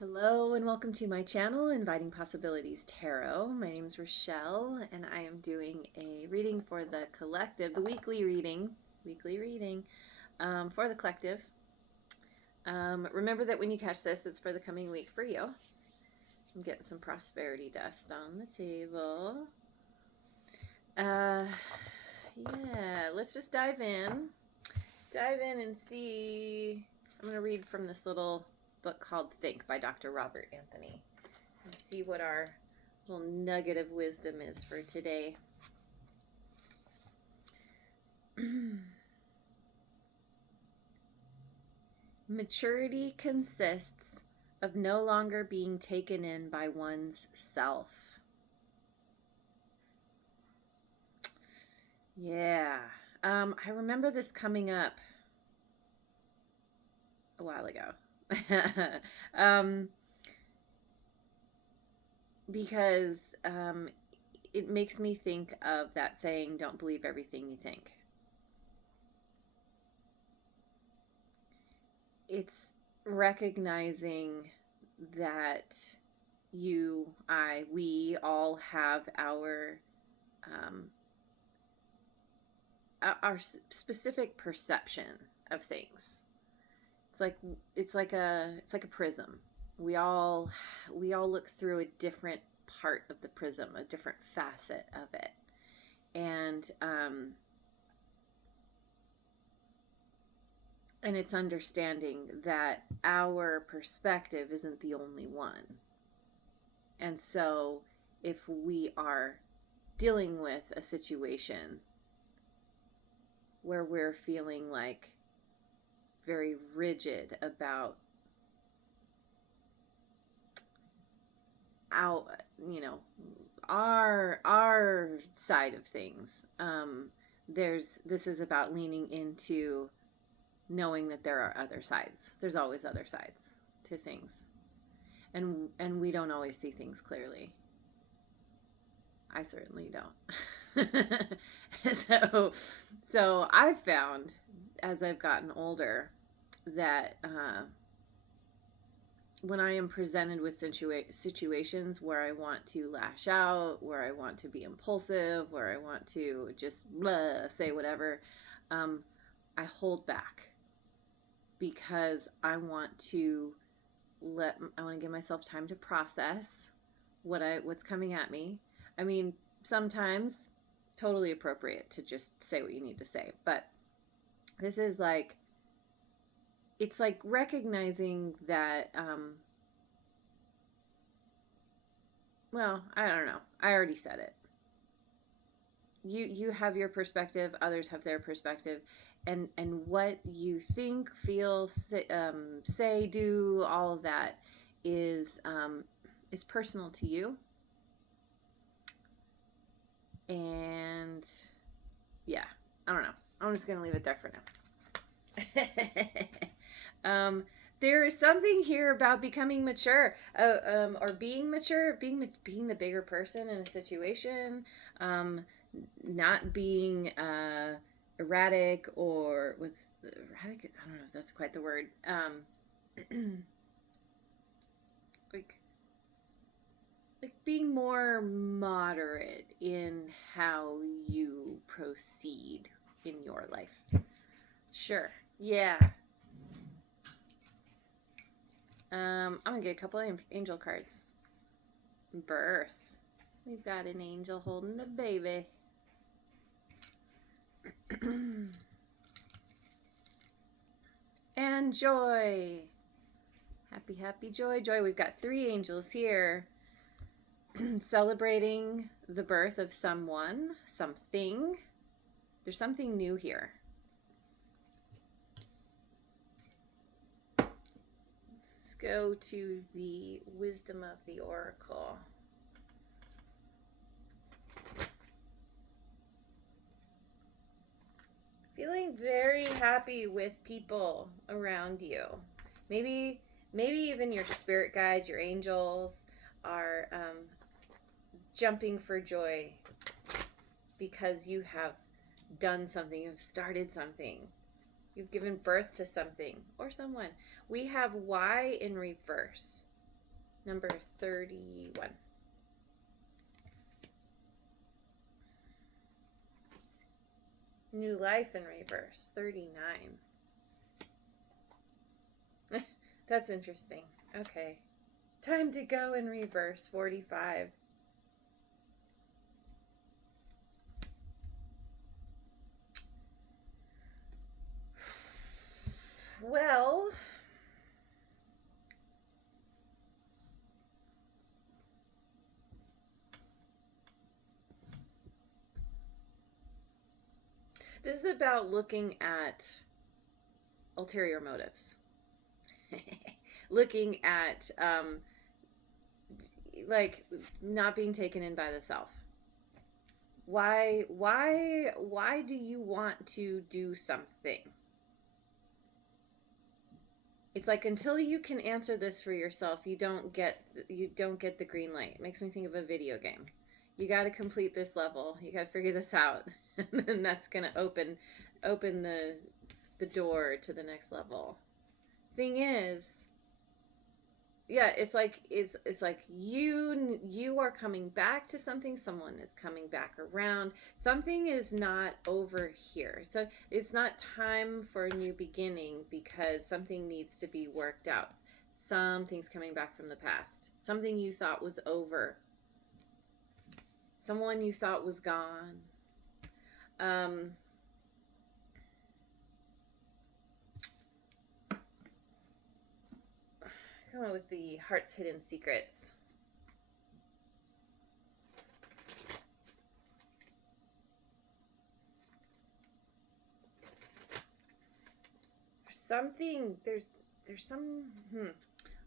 Hello and welcome to my channel, Inviting Possibilities Tarot. My name is Rochelle and I am doing a reading for the collective, the weekly reading for the collective. Remember that when you catch this, it's for the coming week for you. I'm getting some prosperity dust on the table. Yeah, let's just dive in. Dive in and see. I'm going to read from this little book called Think by Dr. Robert Anthony and see what our little nugget of wisdom is for today. Maturity consists of no longer being taken in by one's self. Yeah. I remember this coming up a while ago. Because it makes me think of that saying, don't believe everything you think. It's recognizing that we all have our specific perception of things. It's like a prism. We all look through a different part of the prism, a different facet of it, and it's understanding that our perspective isn't the only one. And so if we are dealing with a situation where we're feeling like very rigid about our, our side of things, this is about leaning into knowing that there are other sides. There's always other sides to things, and we don't always see things clearly. I certainly don't. so I've found as I've gotten older that when I am presented with situations where I want to lash out, where I want to be impulsive, where I want to just say whatever, I hold back because I want to give myself time to process what's coming at me. I mean, sometimes totally appropriate to just say what you need to say, but this is like, it's like recognizing that well, I don't know, I already said it. You have your perspective, others have their perspective, and what you think, feel, say, do, all of that is personal to you. And yeah, I don't know, I'm just gonna leave it there for now. There is something here about becoming mature, or being mature, being the bigger person in a situation, not being erratic, or what's erratic? I don't know if that's quite the word. Like being more moderate in how you proceed in your life. Sure. Yeah. I'm gonna get a couple of angel cards. Birth. We've got an angel holding the baby. And joy. Happy, happy, joy, joy. We've got 3 angels here celebrating the birth of someone, something. There's something new here. Let's go to the wisdom of the oracle. Feeling very happy with people around you. Maybe even your spirit guides, your angels, are jumping for joy because you have done something, you've started something, you've given birth to something or someone. We have Y in reverse. Number 31. New life in reverse, 39. That's interesting. Okay. Time to go in reverse, 45. Well, this is about looking at ulterior motives. Looking at like not being taken in by the self. Why do you want to do something? It's like until you can answer this for yourself, you don't get the green light. It makes me think of a video game. You got to complete this level. You got to figure this out, and then that's gonna open the door to the next level. Thing is, yeah, it's like you are coming back to something. Someone is coming back around. Something is not over here. So it's not time for a new beginning because something needs to be worked out. Something's coming back from the past. Something you thought was over. Someone you thought was gone. Come on with the heart's hidden secrets. There's some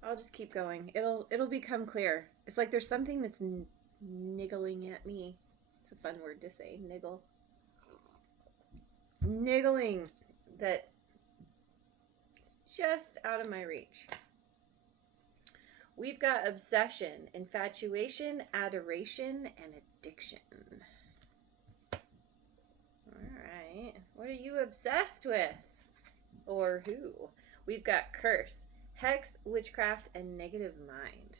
I'll just keep going. It'll become clear. It's like there's something that's niggling at me. It's a fun word to say, niggle. Niggling that it's just out of my reach. We've got obsession, infatuation, adoration, and addiction. All right. What are you obsessed with? Or who? We've got curse, hex, witchcraft, and negative mind.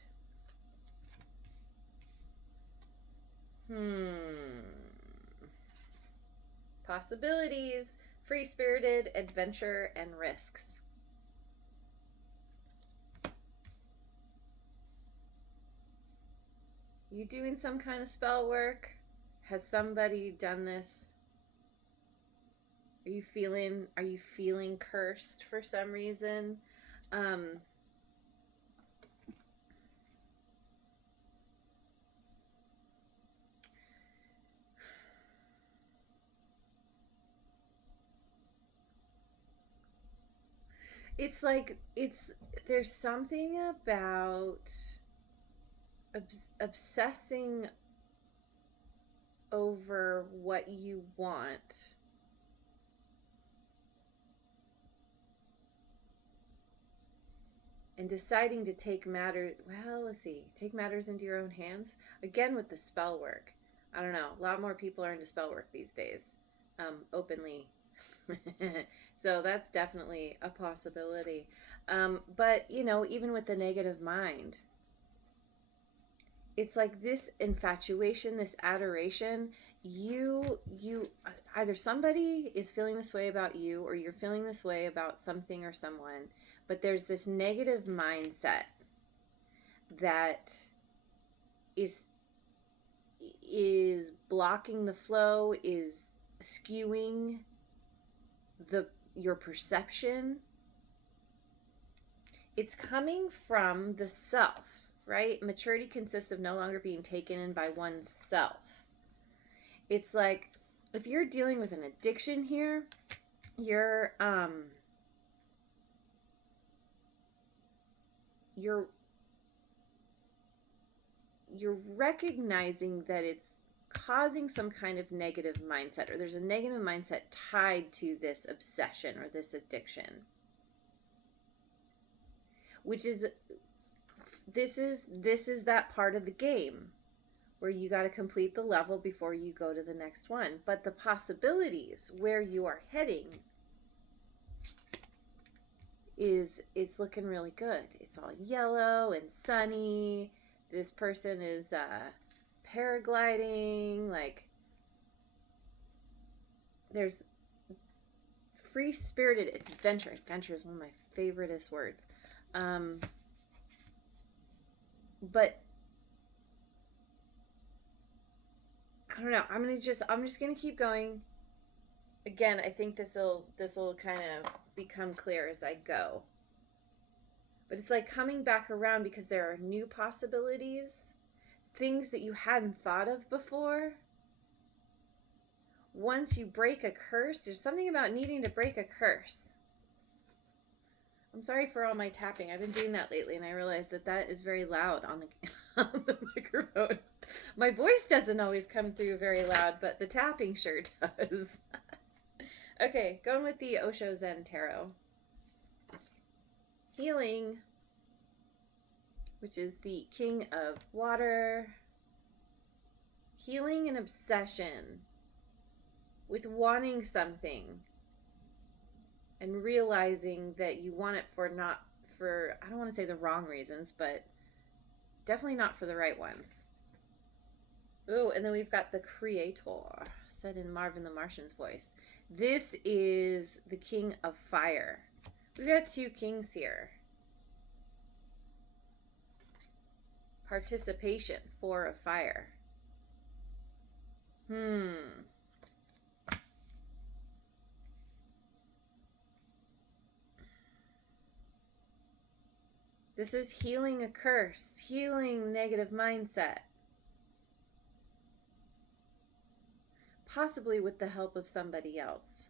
Possibilities, free-spirited, adventure, and risks. You doing some kind of spell work? Has somebody done this? Are you feeling cursed for some reason? It's like there's something about obsessing over what you want and deciding to take matters into your own hands again with the spell work. I don't know, a lot more people are into spell work these days, openly. So that's definitely a possibility. But even with the negative mind, it's like this infatuation, this adoration, you either somebody is feeling this way about you or you're feeling this way about something or someone, but there's this negative mindset that is blocking the flow, is skewing your perception. It's coming from the self, right? Maturity consists of no longer being taken in by oneself. It's like if you're dealing with an addiction here, you're recognizing that it's causing some kind of negative mindset, or there's a negative mindset tied to this obsession or this addiction, which is this is that part of the game where you got to complete the level before you go to the next one. But the possibilities where you are heading it's looking really good. It's all yellow and sunny. This person is paragliding. Like, there's free-spirited adventure. Adventure is one of my favoriteest words. But I don't know. I'm just gonna keep going. Again, I think this'll kind of become clear as I go. But it's like coming back around because there are new possibilities, things that you hadn't thought of before. Once you break a curse, there's something about needing to break a curse. I'm sorry for all my tapping. I've been doing that lately, and I realized that is very loud on the, on the microphone. My voice doesn't always come through very loud, but the tapping sure does. Okay, going with the Osho Zen Tarot. Healing, which is the King of Water. Healing an obsession with wanting something and realizing that you want it for not for, I don't want to say the wrong reasons, but definitely not for the right ones. Ooh, and then we've got the Creator, said in Marvin the Martian's voice. This is the King of Fire. We've got two kings here. Participation, Four of Fire. This is healing a curse, healing negative mindset. Possibly with the help of somebody else.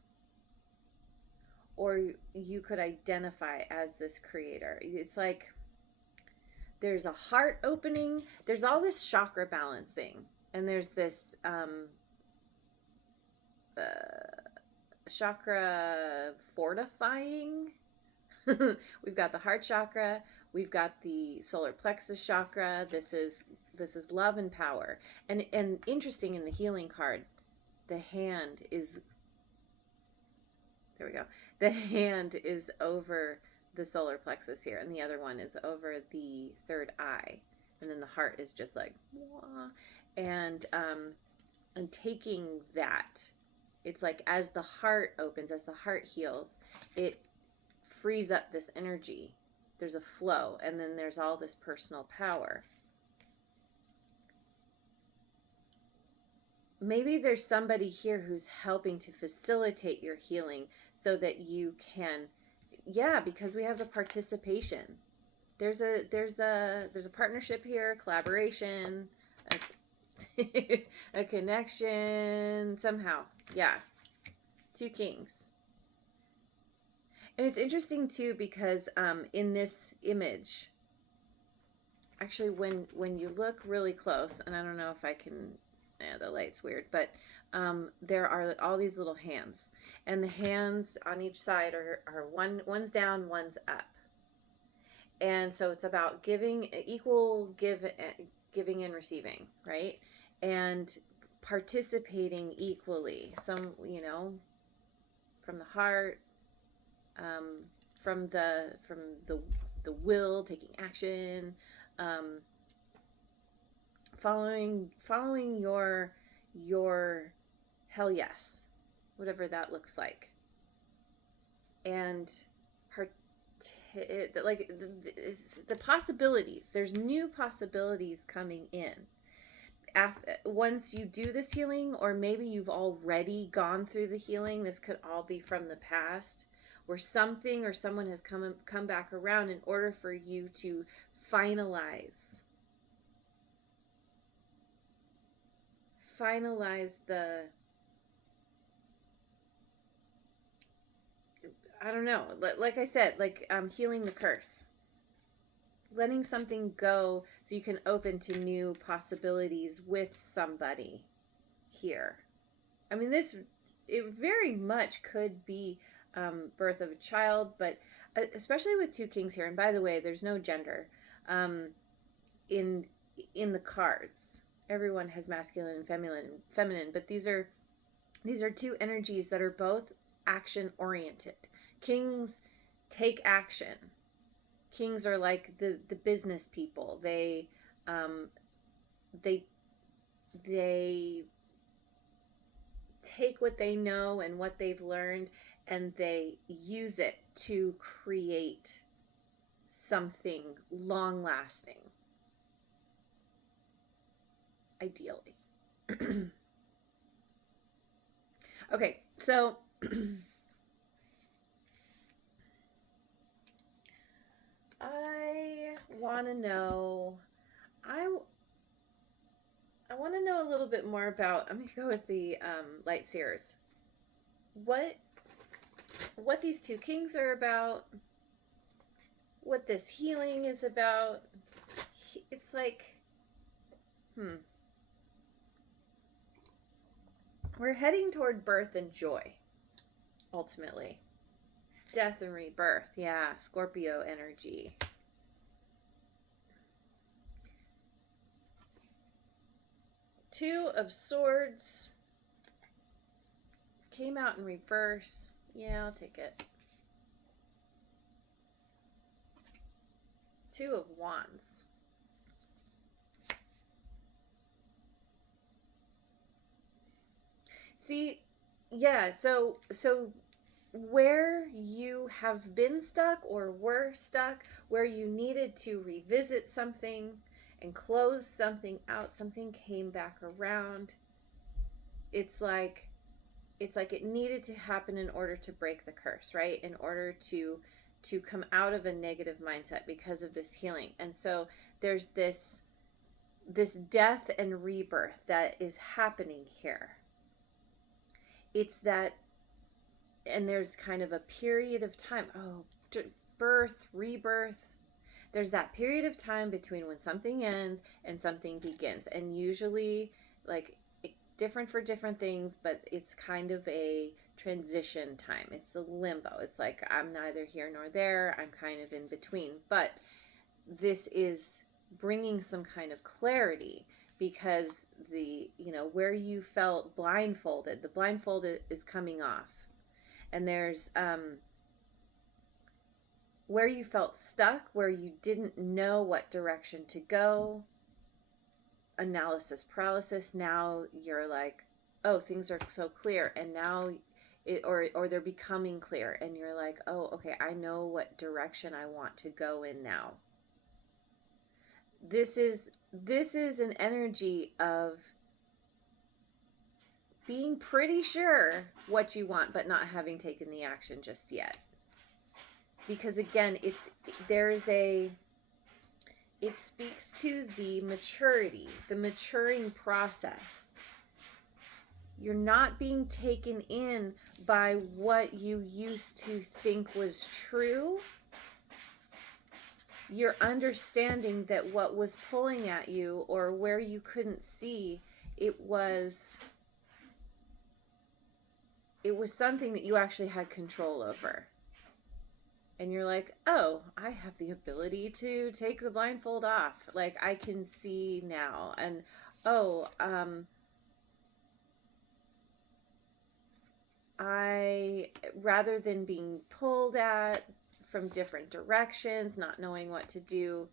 Or you could identify as this creator. It's like there's a heart opening. There's all this chakra balancing. And there's this chakra fortifying. We've got the heart chakra. We've got the solar plexus chakra. This is love and power. And interesting, in the healing card, the hand is, there we go. The hand is over the solar plexus here, and the other one is over the third eye. And then the heart is just like, wah. And taking that, it's like as the heart opens, as the heart heals, it frees up this energy. There's a flow, and then there's all this personal power. Maybe there's somebody here who's helping to facilitate your healing so that you can, yeah, because we have the participation. There's a partnership here, collaboration, a connection somehow. Yeah. Two kings. And it's interesting too because in this image, actually when you look really close, and I don't know if I can, the light's weird, but there are all these little hands, and the hands on each side are one's down, one's up. And so it's about giving, giving and receiving, right? And participating equally. Some, from the heart, from the will, taking action, following your hell yes, whatever that looks like, and like the possibilities. There's new possibilities coming in. Once you do this healing, or maybe you've already gone through the healing. This could all be from the past, where something or someone has come back around in order for you to finalize the, I don't know, like I said, like healing the curse, letting something go so you can open to new possibilities with somebody here. I mean, it very much could be birth of a child, but especially with two kings here. And by the way, there's no gender in the cards. Everyone has masculine and feminine, but these are two energies that are both action oriented. Kings take action. Kings are like the business people. They take what they know and what they've learned, and they use it to create something long lasting, ideally. Okay, so I want to know, I want to know a little bit more about, I'm going to go with the light seers. What these two kings are about, what this healing is about. It's like, we're heading toward birth and joy, ultimately. Death and rebirth, yeah, Scorpio energy. Two of Swords came out in reverse. Yeah, I'll take it. Two of Wands. See, yeah, so where you have been stuck or were stuck, where you needed to revisit something and close something out, something came back around. It's like it needed to happen in order to break the curse, right? In order to come out of a negative mindset because of this healing. And so there's this death and rebirth that is happening here. It's that, and there's kind of a period of time, birth, rebirth. There's that period of time between when something ends and something begins. And usually, like, different for different things, but it's kind of a transition time. It's a limbo. It's like, I'm neither here nor there. I'm kind of in between. But this is bringing some kind of clarity, because where you felt blindfolded, the blindfold is coming off. And there's where you felt stuck, where you didn't know what direction to go, analysis paralysis. Now you're like, oh, things are so clear, and now or they're becoming clear, and you're like, oh, okay, I know what direction I want to go in now. This is an energy of being pretty sure what you want, but not having taken the action just yet. Because again, it speaks to the maturity, the maturing process. You're not being taken in by what you used to think was true. You're understanding that what was pulling at you, or where you couldn't see, it was something that you actually had control over. And you're like, oh, I have the ability to take the blindfold off. Like, I can see now. And, rather than being pulled at from different directions, not knowing what to do,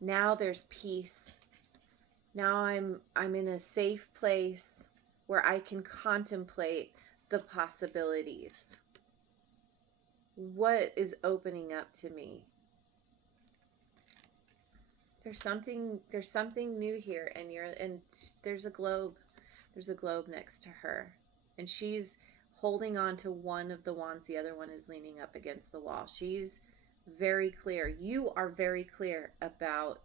now there's peace. Now I'm in a safe place where I can contemplate the possibilities. What is opening up to me? There's something new here, and there's a globe. There's a globe next to her, and she's holding on to one of the wands. The other one is leaning up against the wall. She's very clear. You are very clear about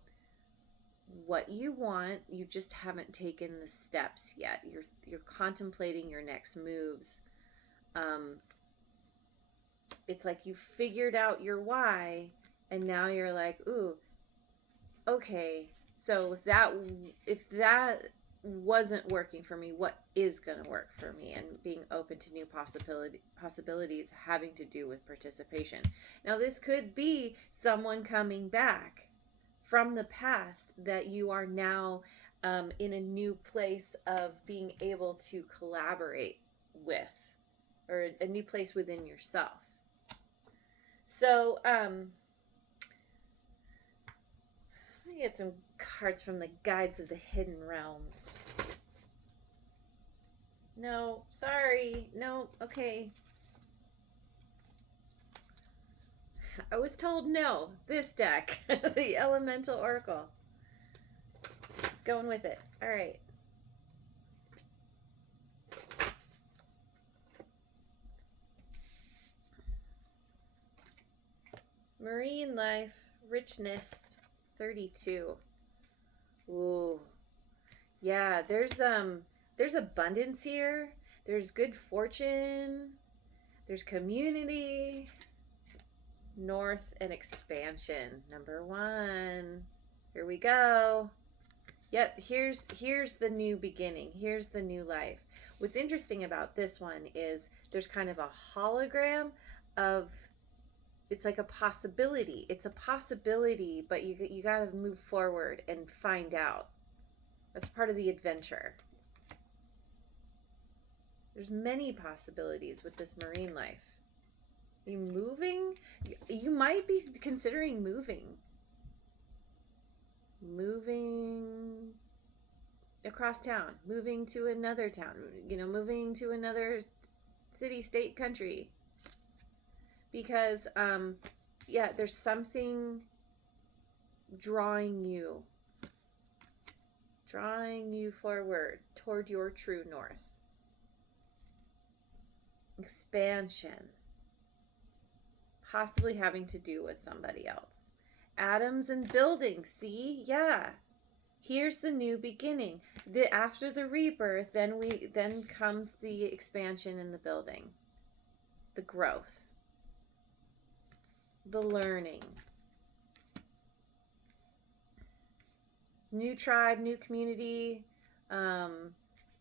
what you want. You just haven't taken the steps yet. You're contemplating your next moves. It's like you figured out your why, and now you're like, ooh, okay, so if that wasn't working for me, what is going to work for me? And being open to new possibilities having to do with participation. Now, this could be someone coming back from the past that you are now in a new place of being able to collaborate with, or a new place within yourself. So, let me get some cards from the Guides of the Hidden Realms. No, sorry. No, okay. I was told no. This deck, the Elemental Oracle. Going with it. All right. Marine life, richness, 32. Ooh. Yeah, there's abundance here. There's good fortune. There's community. North and expansion. Number 1. Here we go. Yep, here's the new beginning. Here's the new life. What's interesting about this one is there's kind of a hologram of, it's like a possibility. It's a possibility, but you got to move forward and find out. That's part of the adventure. There's many possibilities with this marine life. Are you moving? You might be considering moving. Moving across town, moving to another town, moving to another city, state, country. Because, yeah, there's something drawing you forward toward your true north. Expansion. Possibly having to do with somebody else. Atoms and buildings, see? Yeah. Here's the new beginning. After the rebirth, then comes the expansion in the building. The growth. The learning. New tribe, new community,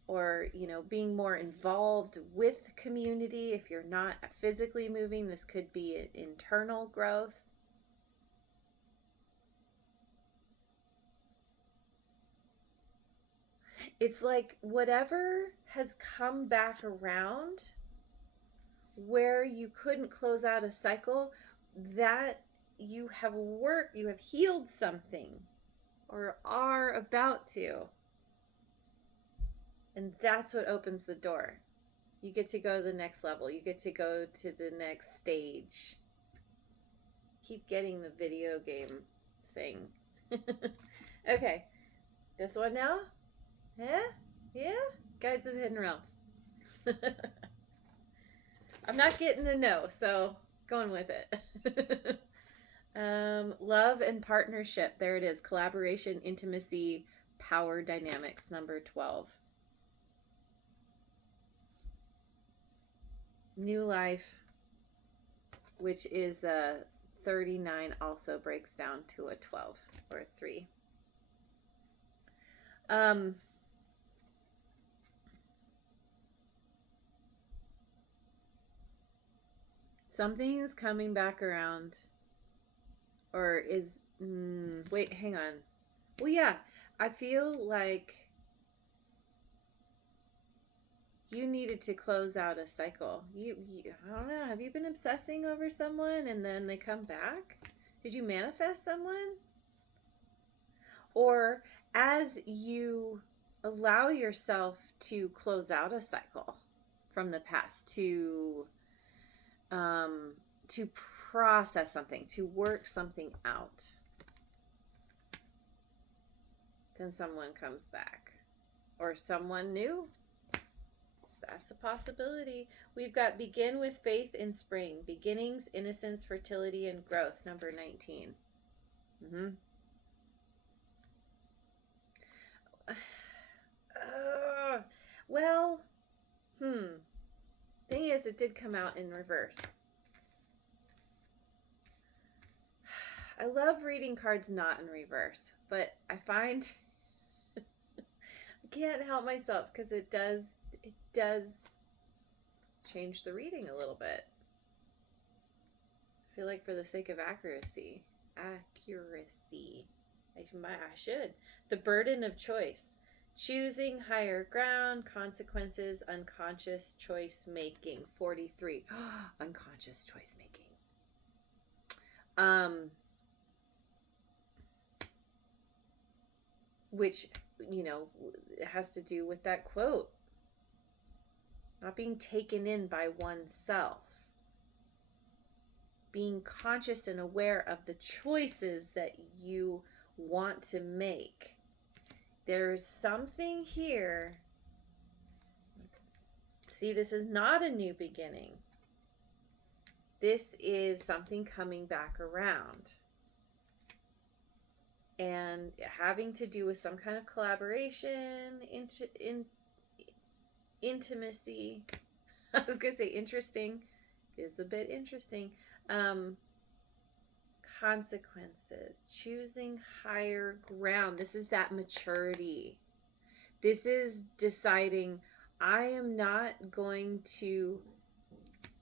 or, being more involved with community. If you're not physically moving, this could be an internal growth. It's like whatever has come back around where you couldn't close out a cycle, that you have worked, you have healed something or are about to. And that's what opens the door. You get to go to the next level. You get to go to the next stage. Keep getting the video game thing. Okay. This one now? Yeah? Guides of the Hidden Realms. I'm not getting a no, so going with it. Love and partnership. There it is. Collaboration, intimacy, power dynamics, number 12. New life, which is 39, also breaks down to a 12 or a 3. Something's coming back around, or is, wait, hang on. Well, yeah, I feel like you needed to close out a cycle. You I don't know, have you been obsessing over someone and then they come back? Did you manifest someone? Or as you allow yourself to close out a cycle from the past, to process something, to work something out, then someone comes back, or someone new. That's a possibility. We've got begin with faith in spring, beginnings, innocence, fertility, and growth, number 19. Well, thing is, it did come out in reverse. I love reading cards not in reverse, but I find I can't help myself because it does change the reading a little bit. I feel like for the sake of accuracy, I should. The burden of choice. Choosing higher ground, consequences, unconscious choice making. 43. Unconscious choice making. Um, which, you know, it has to do with that quote, not being taken in by oneself, being conscious and aware of the choices that you want to make. There's something here. See, this is not a new beginning. This is something coming back around. And having to do with some kind of collaboration, intimacy. I was going to say interesting. It's a bit interesting. Consequences. Choosing higher ground. This is that maturity. This is deciding I am not going to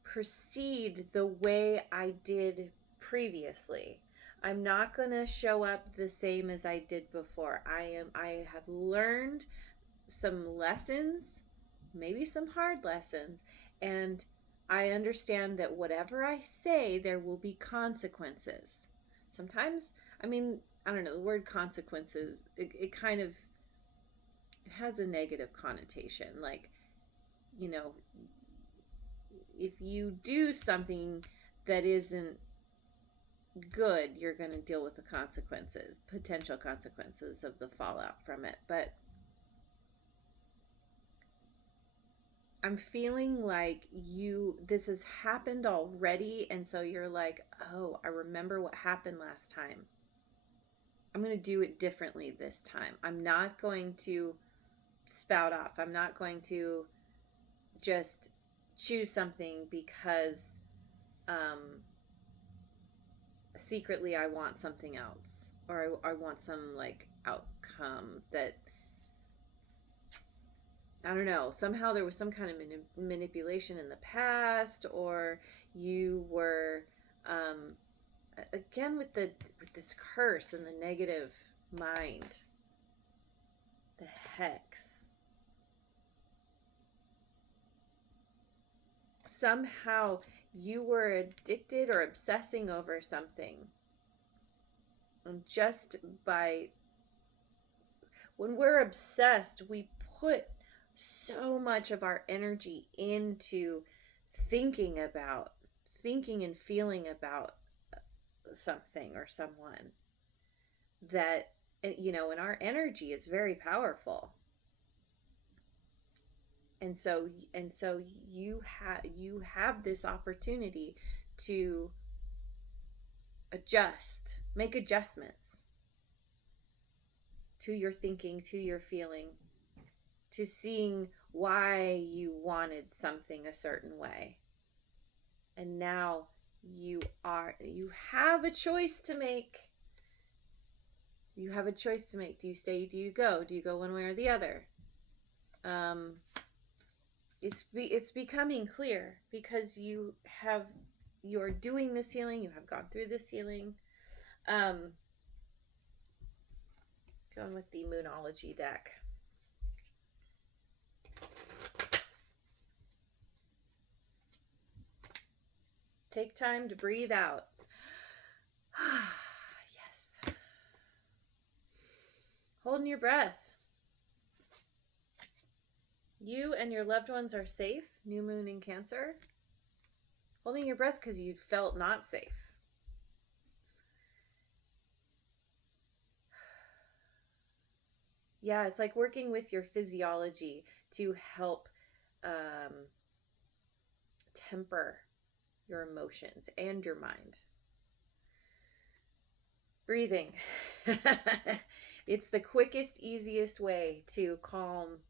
proceed the way I did previously. I'm not going to show up the same as I did before. I have learned some lessons, maybe some hard lessons, and I understand that whatever I say, there will be consequences. Sometimes, I mean, I don't know, the word consequences, it kind of, it has a negative connotation. Like, you know, if you do something that isn't good, you're going to deal with the consequences, potential consequences of the fallout from it. But I'm feeling like this has happened already, and so you're like, oh, I remember what happened last time. I'm going to do it differently this time. I'm not going to spout off. I'm not going to just choose something because secretly I want something else, or I want some like outcome that, I don't know, somehow there was some kind of manipulation in the past, or you were again with this curse and the negative mind, the hex. Somehow you were addicted or obsessing over something. And just by, when we're obsessed, we put so much of our energy into thinking and feeling about something or someone that, you know, and our energy is very powerful. And so you have this opportunity to make adjustments to your thinking, to your feeling, to seeing why you wanted something a certain way. And now you have a choice to make. You have a choice to make. Do you stay? Do you go? Do you go one way or the other? It's becoming clear because you're doing this healing. You have gone through this healing. Going with the Moonology deck. Take time to breathe out. Yes. Holding your breath. You and your loved ones are safe. New moon in Cancer. Holding your breath because you felt not safe. Yeah, it's like working with your physiology to help temper your emotions and your mind. Breathing. It's the quickest, easiest way to calm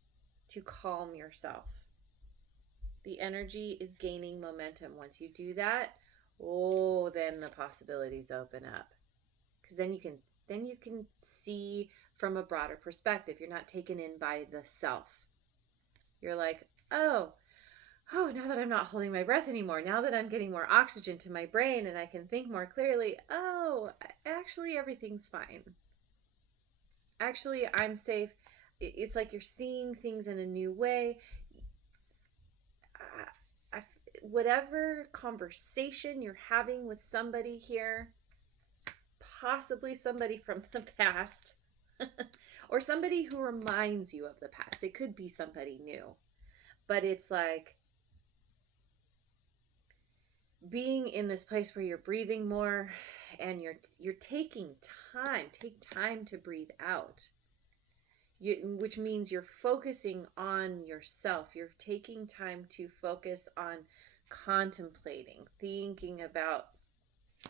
yourself. The energy is gaining momentum. Once you do that, then the possibilities open up. Because then you can see from a broader perspective. You're not taken in by the self. You're like, oh, now that I'm not holding my breath anymore, now that I'm getting more oxygen to my brain and I can think more clearly, actually everything's fine. Actually, I'm safe. It's like you're seeing things in a new way. Whatever conversation you're having with somebody here, possibly somebody from the past or somebody who reminds you of the past. It could be somebody new, but it's like being in this place where you're breathing more and you're taking time. Take time to breathe out. Which means you're focusing on yourself. You're taking time to focus on contemplating, thinking about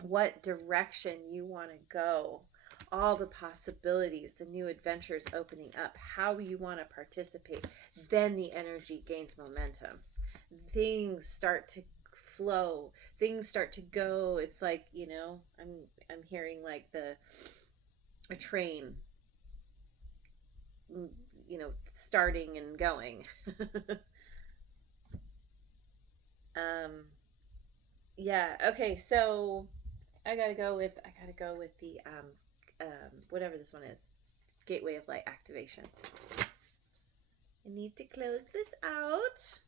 what direction you want to go, all the possibilities, the new adventures opening up, how you want to participate. Then the energy gains momentum. Things start to flow. Things start to go. It's like, I'm hearing like a train, starting and going. Yeah. Okay. So I gotta go with the whatever this one is, Gateway of Light activation. I need to close this out,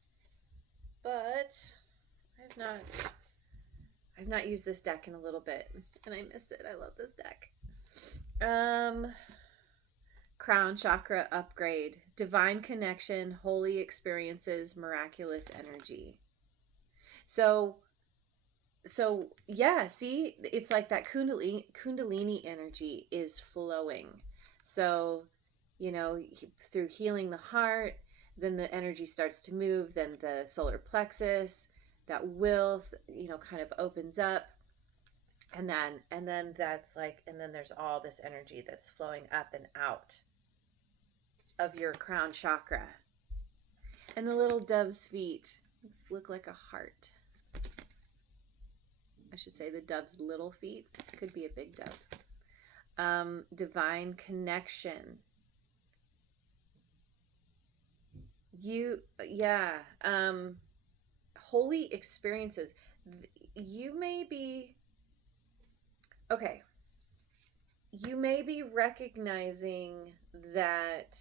but I've not used this deck in a little bit, and I miss it. I love this deck. Crown chakra upgrade, divine connection, holy experiences, miraculous energy. So yeah, see, it's like that kundalini energy is flowing. So, through healing the heart, then the energy starts to move, then the solar plexus, that will, kind of opens up. And then that's like, and then there's all this energy that's flowing up and out of your crown chakra. And the little dove's feet look like a heart. I should say the dove's little feet. Could be a big dove. Divine connection. Holy experiences. You may be recognizing that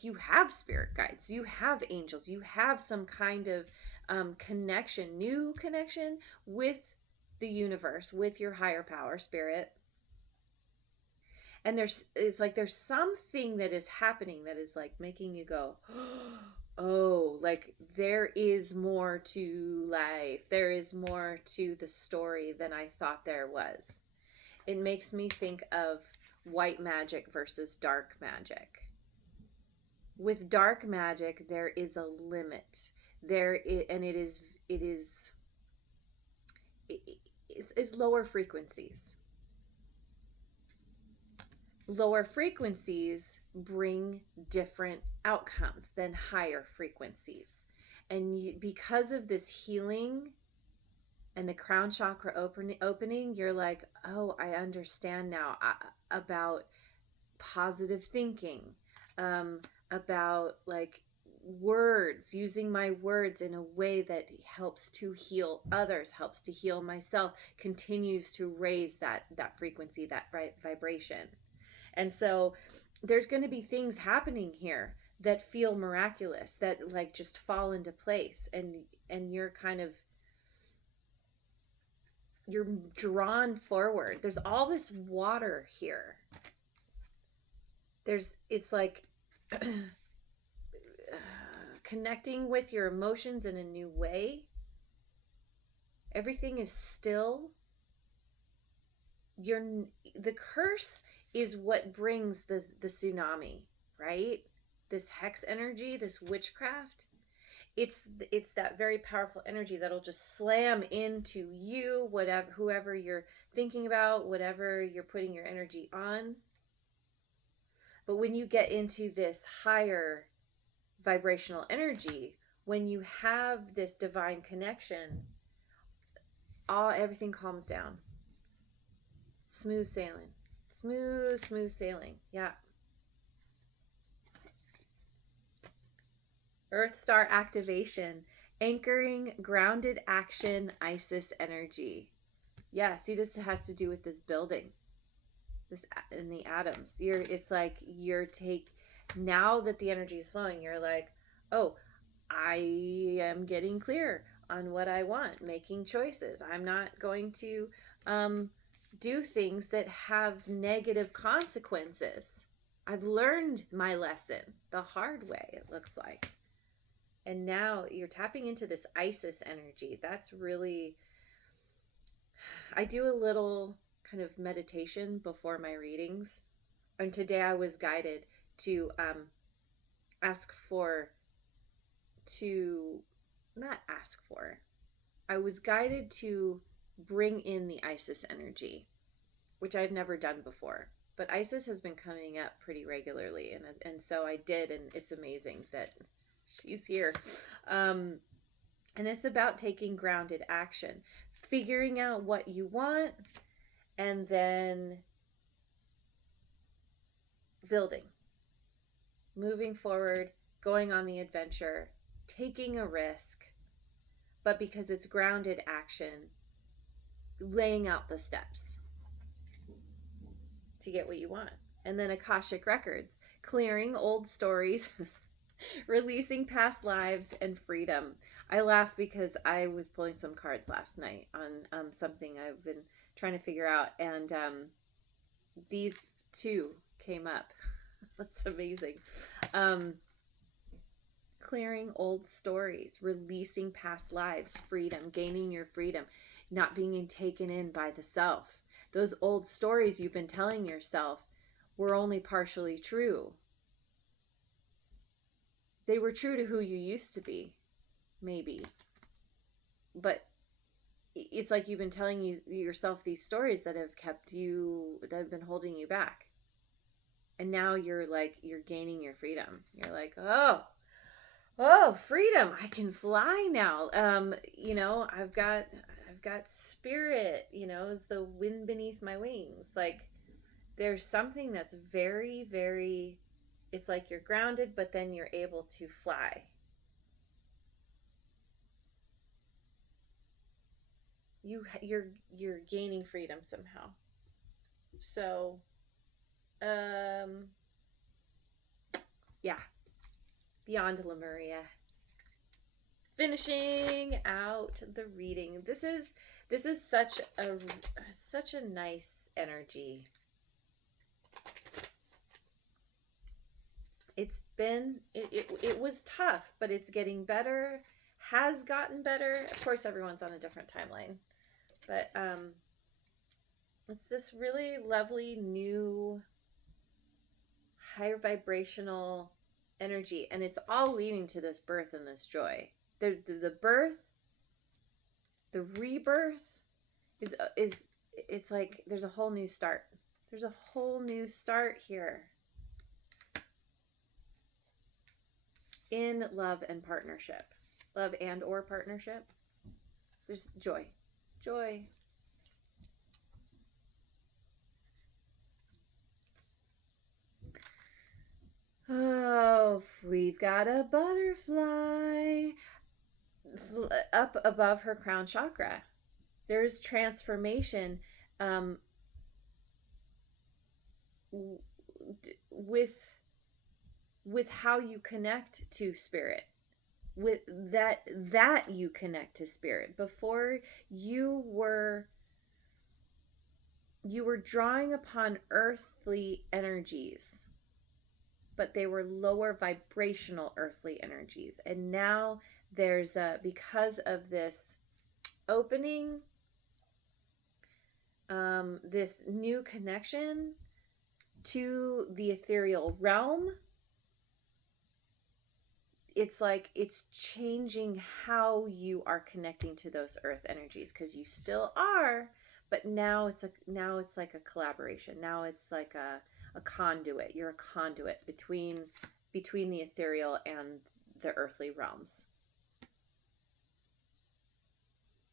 you have spirit guides, you have angels, you have some kind of new connection with the universe, with your higher power, spirit. And there's something that is happening that is like making you go, oh, like there is more to life. There is more to the story than I thought there was. It makes me think of white magic versus dark magic. With dark magic, there is a limit. It's lower frequencies. Lower frequencies bring different outcomes than higher frequencies. And because of this healing and the crown chakra opening, you're like, oh, I understand now about positive thinking, about like words, using my words in a way that helps to heal others, helps to heal myself, continues to raise that frequency, that vibration. And so there's going to be things happening here that feel miraculous, that like just fall into place, and you're drawn forward. There's all this water here. It's like connecting with your emotions in a new way. Everything is still. The curse is what brings the tsunami, right? This hex energy, this witchcraft. It's that very powerful energy that'll just slam into you, whoever you're thinking about, whatever you're putting your energy on. But when you get into this higher vibrational energy, when you have this divine connection, everything calms down. Smooth sailing. Smooth sailing. Yeah. Earth Star activation. Anchoring grounded action, Isis energy. Yeah, see, this has to do with this building. This in the atoms. Now that the energy is flowing, you're like, oh, I am getting clear on what I want, making choices. I'm not going to do things that have negative consequences. I've learned my lesson the hard way, it looks like. And now you're tapping into this Isis energy. That's really, I do a little kind of meditation before my readings. And today I was guided to I was guided to bring in the Isis energy, which I've never done before. But Isis has been coming up pretty regularly, and so I did, and it's amazing that she's here. And it's about taking grounded action, figuring out what you want, and then building, moving forward, going on the adventure, taking a risk, but because it's grounded action, laying out the steps to get what you want. And then Akashic Records, clearing old stories, releasing past lives, and freedom. I laugh because I was pulling some cards last night on something I've been trying to figure out, and these two came up. That's amazing. Clearing old stories, releasing past lives, freedom, gaining your freedom, not being taken in by the self. Those old stories you've been telling yourself were only partially true. They were true to who you used to be, maybe. But it's like you've been telling yourself these stories that have been holding you back. And now you're gaining your freedom. You're like, oh, freedom. I can fly now. I've got spirit, is the wind beneath my wings. Like, there's something that's very, very, it's like you're grounded, but then you're able to fly. You're gaining freedom somehow. So, yeah. Beyond Lemuria. Finishing out the reading. This is such a nice energy. It was tough, but it's getting better, has gotten better. Of course, everyone's on a different timeline, but it's this really lovely new higher vibrational energy, and it's all leading to this birth and this joy. The birth, the rebirth is it's like there's a whole new start. There's a whole new start here in love and partnership, love and or partnership. There's joy. Oh, we've got a butterfly up above her crown chakra. There's transformation with how you connect to spirit, with that you connect to spirit. Before, you were drawing upon earthly energies, but they were lower vibrational earthly energies. And now there's because of this opening, this new connection to the ethereal realm, it's like it's changing how you are connecting to those earth energies, because you still are, but now it's like a collaboration. Now it's like a conduit. You're a conduit between the ethereal and the earthly realms.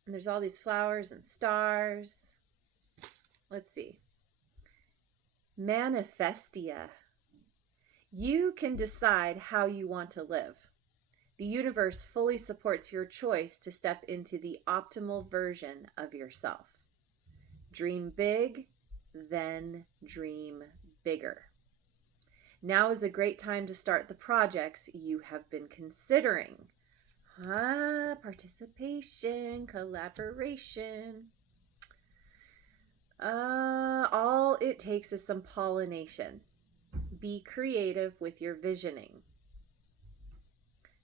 And there's all these flowers and stars. Let's see. Manifestia. You can decide how you want to live. The universe fully supports your choice to step into the optimal version of yourself. Dream big, then dream bigger. Now is a great time to start the projects you have been considering. Participation, collaboration. All it takes is some pollination. Be creative with your visioning.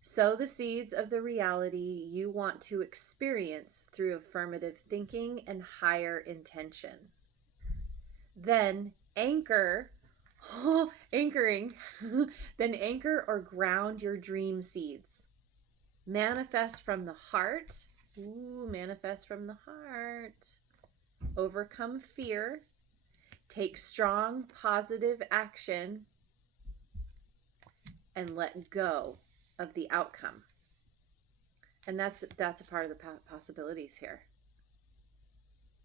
Sow the seeds of the reality you want to experience through affirmative thinking and higher intention. Then anchor, anchoring, then anchor or ground your dream seeds. Manifest from the heart. Ooh, manifest from the heart. Overcome fear. Take strong, positive action. And let go of the outcome. And that's a part of the possibilities here.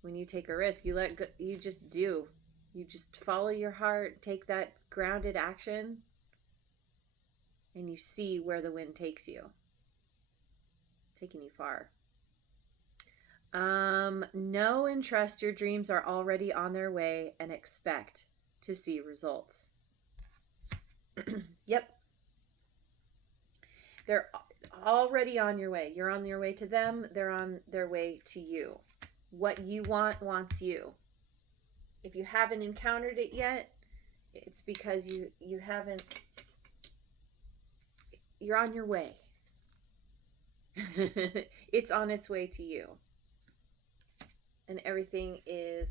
When you take a risk, you let go, you just do. You just follow your heart, take that grounded action, and you see where the wind takes you. Taking you far. Know and trust your dreams are already on their way and expect to see results. Yep. They're already on your way. You're on your way to them. They're on their way to you. What you want wants you. If you haven't encountered it yet, it's because you haven't. You're on your way. It's on its way to you. And everything I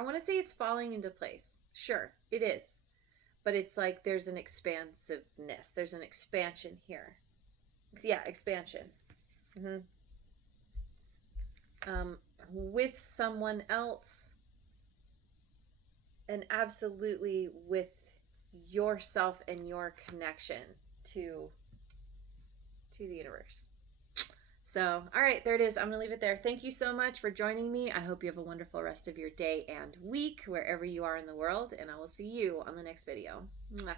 want to say it's falling into place. Sure, it is. But it's like there's an expansiveness. There's an expansion here. Yeah, expansion. With someone else, and absolutely with yourself and your connection to the universe. So, all right, there it is. I'm going to leave it there. Thank you so much for joining me. I hope you have a wonderful rest of your day and week, wherever you are in the world, and I will see you on the next video. Mwah.